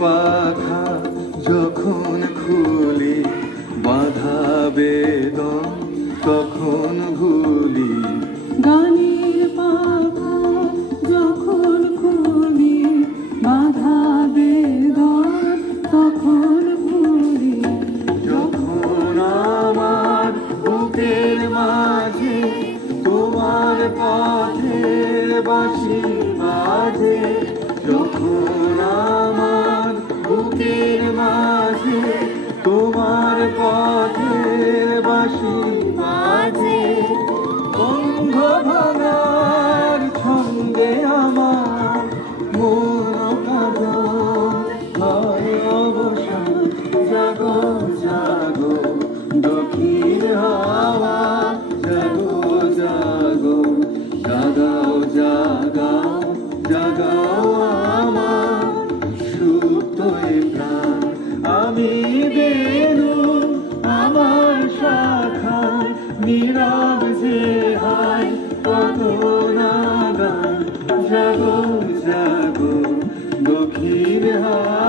পাখা যখন খুলি, বাধা বেদন তখন ভুলি। গানের পাখা যখন খুলি, বাধা বেদন তখন ভুলি। যখন আমার বুকের মাঝে তোমার পথের বাঁশি বাজে, যখন আমার বুকের মাঝে তোমার পথের বাঁশি বাজে, অঙ্গ ভাঙার ছন্দে আমার মন কাঁদন হয় অবসান। জাগো জাগো দক্ষিণ হাওয়া, জাগো জাগো জাগাও জাগাও জাগাও আমার সুপ্ত এ প্রাণ। আমি বেনু আমার শাখায় নীরব যে হায় কত নাগান। জাগো জাগো দক্ষিণ হাওয়া।